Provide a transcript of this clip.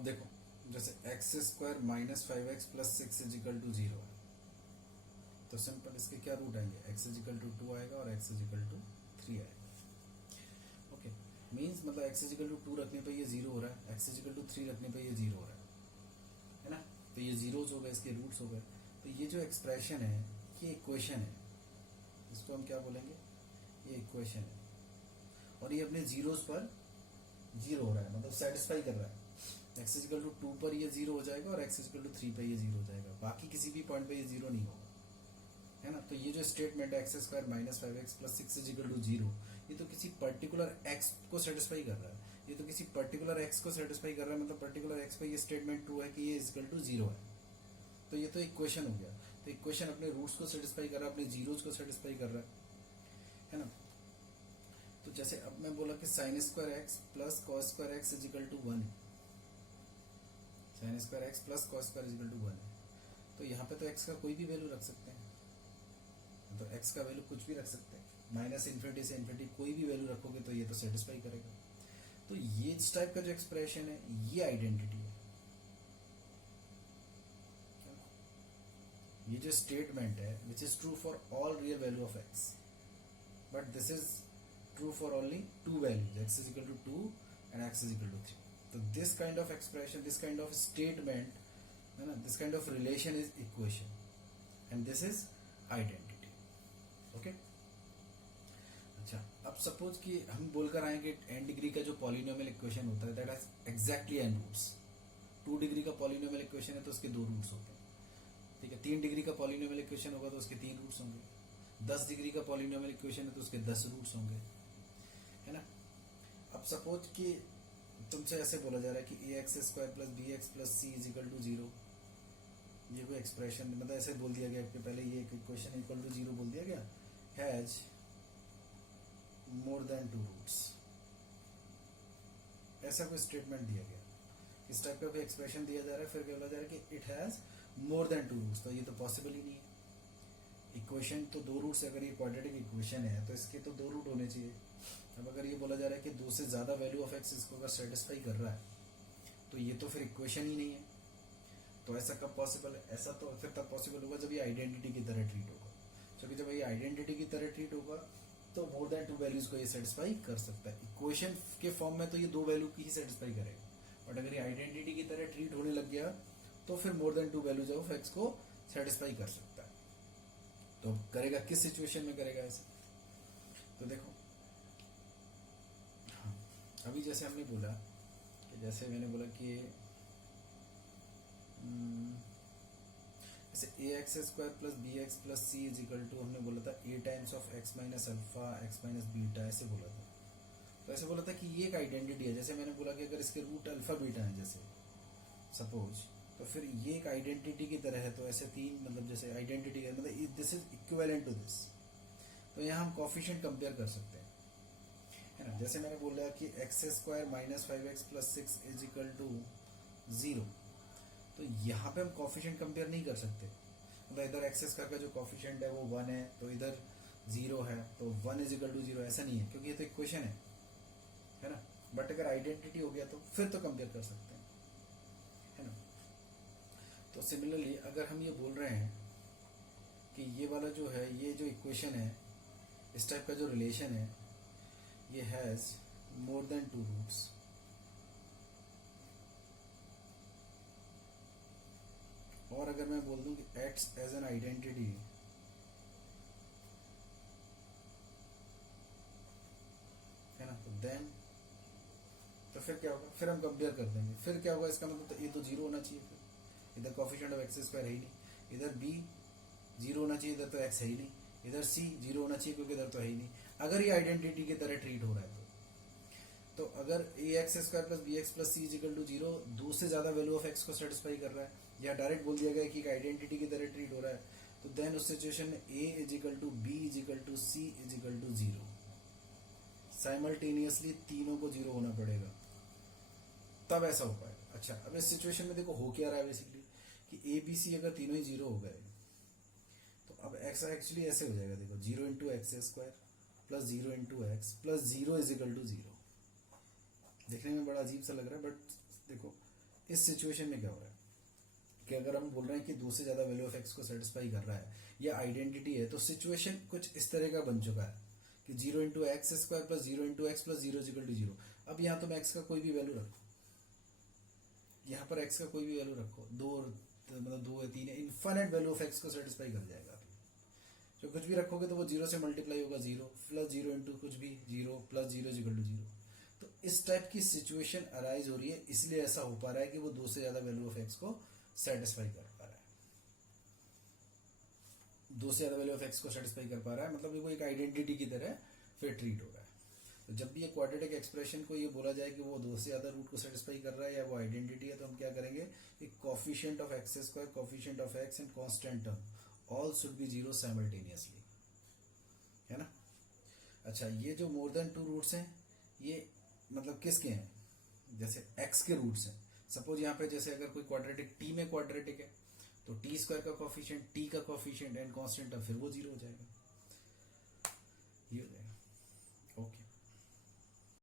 अब देखो जैसे x square minus 5x plus 6 is equal to 0 है, तो सिंपल इसके क्या रूट आएंगे, x इज इक्वल टू 2 आएगा और x इज इक्वल टू 3 आएगा। ओके, मीन्स मतलब x इज इक्वल टू 2 रखने पे ये 0 हो रहा है, x इज इक्वल टू 3 रखने पे ये 0 हो रहा है ना। तो ये जीरोज हो गए, इसके रूट्स हो गए। तो ये जो एक्सप्रेशन है ये इक्वेशन है, इसको हम क्या बोलेंगे, ये इक्वेशन है। और ये अपने जीरोज पर जीरो हो रहा है, मतलब सेटिस्फाई कर रहा है। एक्स इजिकल टू 2 पर ये जीरो हो जाएगा और एक्स इजिकल टू 3 पर ये जीरो हो जाएगा, बाकी किसी भी पॉइंट पे ये जीरो नहीं होगा, है ना। तो ये जो स्टेटमेंट है x square minus 5x plus 6 is equal to 0, ये तो किसी पर्टिकुलर एक्स को सेटिस्फाई कर रहा है, ये तो किसी पर्टिकुलर एक्स को सेटिस्फाई कर रहा है, मतलब पर्टिकुलर एक्स पे ये स्टेटमेंट ट्रू है कि ये इजिकल टू 0 है। तो ये तो इक्वेशन हो गया। तो इक्वेशन अपने रूट्स को सेटिस्फाई कर रहा है, अपने जीरोज को सेटिस्फाई कर रहा है ना। तो जैसे अब मैं बोला कि sine square x plus cos square x is equal to 1, sine square x plus cos square is equal to 1 है। तो यहाँ पे तो एक्स का कोई भी वैल्यू रख सकते हैं, तो एक्स का वैल्यू कुछ भी रख सकते हैं, माइनस इन्फिनिटी से इन्फिनिटी कोई भी वैल्यू रखोगे तो ये तो सेटिस्फाई करेगा। तो ये इस टाइप का जो एक्सप्रेशन है ये आइडेंटिटी है। ये जो स्टेटमेंट है which is true for all real value of x, but this is true for only two values, x is equal to 2 and x is equal to 3। तो this kind of expression, this kind of statement, है ना, this kind of relation is equation and this is identity. Okay, अच्छा, अब suppose कि हम बोलकर आए कि n डिग्री का जो पॉलिनोमियल इक्वेशन होता है that has exactly n roots. 2 degree का पॉलिनोमियल इक्वेशन है तो उसके 2 रूट्स होते हैं, ठीक है। 3 डिग्री का पॉलिनोमियल इक्वेशन होगा तो उसके 3 रूट्स होंगे। 10 डिग्री का पॉलिनोमियल इक्वेशन है तो उसके 10 रूट्स होंगे, है ना। अब सपोज कि तुमसे ऐसे बोला जा रहा है कि ax square plus B x plus C is equal to 0, ये कोई एक्सप्रेशन, मतलब ऐसे बोल दिया गया कि पहले ये इक्वेशन इक्वल टू 0 बोल दिया गया, हैज मोर देन 2 रूट्स, ऐसा कोई स्टेटमेंट दिया गया, इस टाइप का कोई एक्सप्रेशन दिया जा रहा है, फिर बोला जा रहा है कि it has more than 2 roots. तो ये तो पॉसिबल ही नहीं है। इक्वेशन तो 2 रूट्स है, अगर ये क्वाड्रेटिक इक्वेशन है तो इसके तो 2 रूट होने चाहिए। अब अगर ये बोला जा रहा है कि 2 से ज्यादा वैल्यू ऑफ एक्स इसको अगर सेटिस्फाई कर रहा है तो ये तो फिर इक्वेशन ही नहीं है। तो ऐसा कब पॉसिबल है, ऐसा तो फिर तब पॉसिबल होगा जब ये आइडेंटिटी की तरह ट्रीट होगा। क्योंकि जब ये आइडेंटिटी की तरह ट्रीट होगा तो मोर देन 2 वैल्यूज को ये सेटिस्फाई कर सकता है। इक्वेशन के फॉर्म में तो ये 2 वैल्यू की ही सेटिस्फाई करेगा, बट अगर ये आइडेंटिटी की तरह ट्रीट होने लग गया तो फिर मोर देन 2 वैल्यूज ऑफ एक्स को सेटिस्फाई कर सकता है। तो करेगा किस सिचुएशन में करेगा ऐसे, तो देखो, हाँ, अभी जैसे हमने बोला कि जैसे मैंने बोला कि जैसे A X square plus B x plus C is equal to, हमने बोला था A times of X minus alpha X minus beta, ऐसे बोला था। तो ऐसे बोला था कि ये एक आइडेंटिटी है। जैसे मैंने बोला कि अगर इसके रूट अल्फा बीटा है जैसे सपोज, तो फिर ये एक आइडेंटिटी की तरह है। तो ऐसे 3 मतलब जैसे आइडेंटिटी है, मतलब this is equivalent to this. तो यहाँ हम कोफिशिएंट कंपेयर कर सकते हैं, है ना। जैसे मैंने बोला कि x square minus 5x plus 6 is equal to 0, तो यहाँ पे हम कोफिशिएंट कंपेयर नहीं कर सकते। मतलब इधर एक्स स्क्वायर का जो कोफिशिएंट है वो 1 है, तो इधर 0 है, तो 1 इज इक्वल टू 0, ऐसा नहीं है, क्योंकि ये तो इक्वेशन है ना। बट अगर आइडेंटिटी हो गया तो फिर तो कंपेयर कर सकते हैं, है ना। तो सिमिलरली अगर हम ये बोल रहे हैं कि ये वाला जो है, ये जो इक्वेशन है, इस टाइप का जो रिलेशन है, ये हैज मोर देन 2 रूट्स, और अगर मैं बोल दूं कि एक्स एज एन आइडेंटिटी, है ना, तो देन तो फिर क्या होगा, फिर हम कंपेयर कर देंगे, फिर क्या होगा, इसका मतलब तो ए तो 0 होना चाहिए, फिर इधर कोफिशिएंट ऑफ एक्स स्क्वायर है ही नहीं, इधर बी 0 होना चाहिए, इधर तो एक्स है ही नहीं, इधर सी 0 होना चाहिए क्योंकि इधर तो है ही नहीं, अगर ये आइडेंटिटी की तरह ट्रीट हो रहा है तो अगर A X square plus B x plus C is equal to 0 2 से ज्यादा वैल्यू ऑफ एक्स को सेटिस्फाई कर रहा है, या डायरेक्ट बोल दिया गया कि एक आइडेंटिटी की तरह ट्रीट हो रहा है, तो देन उस सिचुएशन में A is equal to B is equal to C is equal to 0, simultaneously तीनों को 0 होना पड़ेगा, तब ऐसा हो पाएगा। अच्छा, अब इस सिचुएशन में देखो हो क्या रहा है बेसिकली कि ए बी सी अगर तीनों ही 0 हो गए तो अब एक्स एक्चुअली ऐसे हो जाएगा, देखो 0 into x square plus 0 into x plus 0 is equal to 0। देखने में बड़ा अजीब सा लग रहा है, बट देखो इस सिचुएशन में क्या हो रहा है कि अगर हम बोल रहे हैं कि दो से ज्यादा वैल्यू ऑफ एक्स को सेटिस्फाई कर रहा है या आइडेंटिटी है, तो सिचुएशन कुछ इस तरह का बन चुका है कि 0 into x square plus 0 into x plus 0 equal to 0। अब यहाँ तुम एक्स का कोई भी वैल्यू रखो, यहाँ पर एक्स का कोई भी वैल्यू रखो, मतलब 2 है 3 है, इन्फाइनाइट वैल्यू ऑफ एक्स को सेटिस्फाई कर जाएगा। जो कुछ भी रखोगे तो वो 0 से मल्टीप्लाई होगा 0 प्लस 0 इंटू कुछ भी 0 प्लस 0 इक्वल टू 0। तो इस टाइप की सिचुएशन अराइज हो रही है, इसलिए ऐसा हो पा रहा है कि वो 2 से ज्यादा वैल्यू ऑफ एक्स को सेटिस्फाई कर पा रहा है। 2 से ज्यादा वैल्यू ऑफ एक्स को सेटिस्फाई कर पा रहा है, मतलब वो एक आइडेंटिटी की तरह फिर ट्रीट हो रहा है। तो जब भी ये क्वाड्रेटिक एक्सप्रेशन को ये बोला जाए कि वो 2 से ज्यादा रूट को सेटिस्फाई कर रहा है या वो आइडेंटिटी है, तो हम क्या करेंगे कि coefficient of x square, coefficient of x and constant term all should be 0 simultaneously, है ना। अच्छा, ये जो मोर देन 2 रूट्स हैं, ये मतलब किसके हैं, जैसे x के रूट्स हैं। सपोज यहाँ पे जैसे अगर कोई क्वाड्रेटिक t में क्वाड्रेटिक है, तो t स्क्वायर का कोफिशिएंट, t का कोफिशिएंट एंड कांस्टेंट टर्म, फिर वो 0 हो जाएगा।